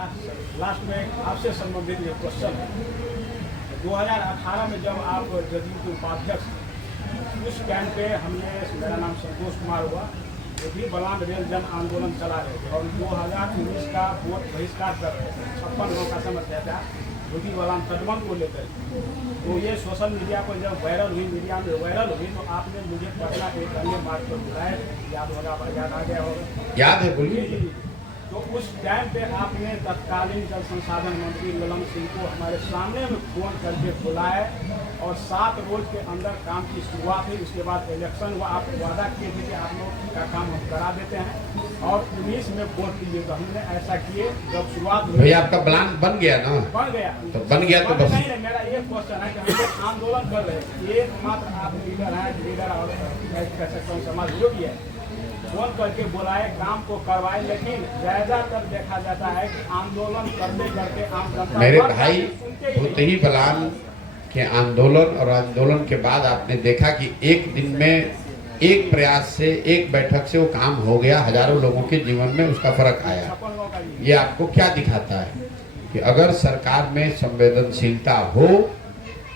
Last में आपसे संबंधित ये क्वेश्चन है। 2018 में जब आप जदयू के उपाध्यक्ष थे, उस टाइम पे हमने, मेरा नाम संतोष कुमार हुआ, वो भी बलान रेल जन आंदोलन चला रहे थे और 2019 का वोट बहिष्कार कर रहे थे। 56 लोगों का समस्या था रोटी बलान तटबंध को लेकर। तो ये सोशल मीडिया पर जब वायरल हुई, मीडिया में वायरल हुई, तो आपने मुझे पटना के एक अन्य मार्ग पर बुलाया, याद होगा, याद आ गया होगा? याद है, बोलिए। तो उस टाइम पे आपने तत्कालीन जल संसाधन मंत्री ललन सिंह को हमारे सामने में फोन करके बुलाए और 7 रोज के अंदर काम की शुरुआत हुई। उसके बाद इलेक्शन हुआ, आप वादा किए थे कि आप लोग का काम हम करा देते हैं और 19 में वोट दीजिए। तो हमने ऐसा किए। जब शुरुआत हुई, भैया आपका प्लान बन गया ना? बन गया। तो बन गया तो बस नहीं, मेरा ये क्वेश्चन है कि हम लोग आंदोलन कर रहे हैं, एकमात्र आप लीडर हैं, लीडर और कह सकता हूँ समाज योगी है, फोन करके बुलाए, काम को करवाए। लेकिन ज्यादातर देखा जाता है कि आंदोलन करते करते आम जनता, मेरे भाई भूतही बलान के आंदोलन और आंदोलन के बाद आपने देखा कि एक दिन में एक प्रयास से, एक बैठक से वो काम हो गया। हजारों लोगों के जीवन में उसका फर्क आया। ये आपको क्या दिखाता है कि अगर सरकार में संवेदनशीलता हो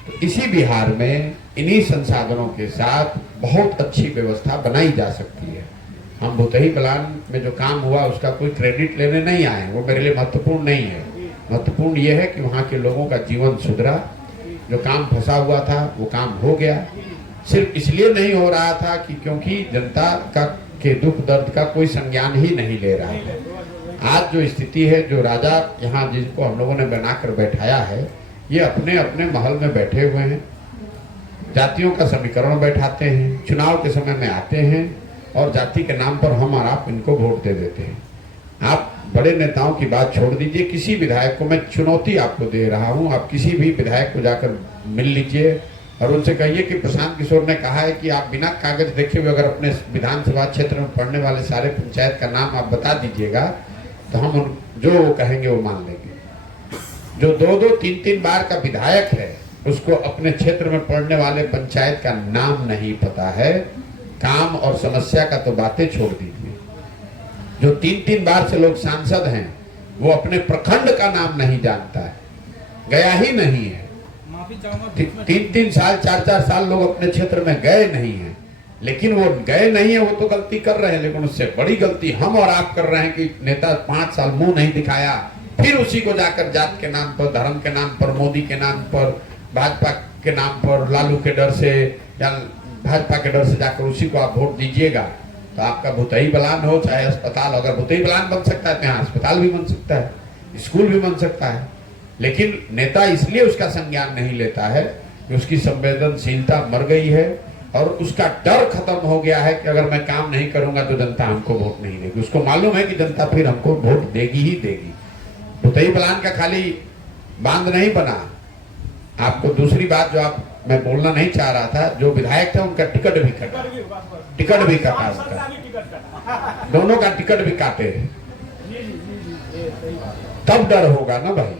तो इसी बिहार में इन्हीं संसाधनों के साथ बहुत अच्छी व्यवस्था बनाई जा सकती है। हम भूतही बलान में जो काम हुआ उसका कोई क्रेडिट लेने नहीं आए, वो मेरे लिए महत्वपूर्ण नहीं है। महत्वपूर्ण ये है कि वहाँ के लोगों का जीवन सुधरा, जो काम फंसा हुआ था वो काम हो गया। सिर्फ इसलिए नहीं हो रहा था कि क्योंकि जनता का के दुख दर्द का कोई संज्ञान ही नहीं ले रहा है। आज जो स्थिति है, जो राजा यहाँ जिनको हम लोगों ने बनाकर बैठाया है, ये अपने अपने महल में बैठे हुए हैं, जातियों का समीकरण बैठाते हैं, चुनाव के समय में आते हैं और जाति के नाम पर हम और आप इनको वोट दे देते हैं। आप बड़े नेताओं की बात छोड़ दीजिए, किसी विधायक को मैं चुनौती आपको दे रहा हूं, आप किसी भी विधायक को जाकर मिल लीजिए और उनसे कहिए कि प्रशांत किशोर ने कहा है कि आप बिना कागज देखे हुए अगर अपने विधानसभा क्षेत्र में पड़ने वाले सारे पंचायत का नाम आप बता दीजिएगा तो हम जो वो कहेंगे वो मान लेंगे। जो 2-2, 3-3 बार का विधायक है, उसको अपने क्षेत्र में पड़ने वाले पंचायत का नाम नहीं पता है। काम और समस्या का तो बातें छोड़ दीजिए। जो 3-3 बार से लोग सांसद हैं, वो अपने प्रखंड का नाम नहीं जानता है, गया ही नहीं है। 3-3 साल, 4-4 साल लोग अपने क्षेत्र में गए नहीं हैं। लेकिन वो गए नहीं है, वो तो गलती कर रहे हैं, लेकिन उससे बड़ी गलती हम और आप कर रहे हैं कि नेता 5 साल मुंह नहीं दिखाया, फिर उसी को जाकर जात के नाम पर, धर्म के नाम पर, मोदी के नाम पर, भाजपा के नाम पर, लालू के डर से या भाजपा के डर से जाकर उसी को आप वोट दीजिएगा तो आपका भूतही बलान हो चाहे अस्पताल, अगर भूतही बलान बन सकता है तो यहाँ अस्पताल भी बन सकता है, स्कूल भी बन सकता है। लेकिन नेता इसलिए उसका संज्ञान नहीं लेता है कि उसकी संवेदनशीलता मर गई है और उसका डर खत्म हो गया है कि अगर मैं काम नहीं करूंगा तो जनता हमको वोट नहीं देगी। उसको मालूम है कि जनता फिर हमको वोट देगी ही देगी। भूतही बलान का खाली बांध नहीं बना। आपको दूसरी बात जो मैं बोलना नहीं चाह रहा था, जो विधायक थे उनका टिकट भी कटा, दोनों का टिकट भी काटे, तब डर होगा ना भाई।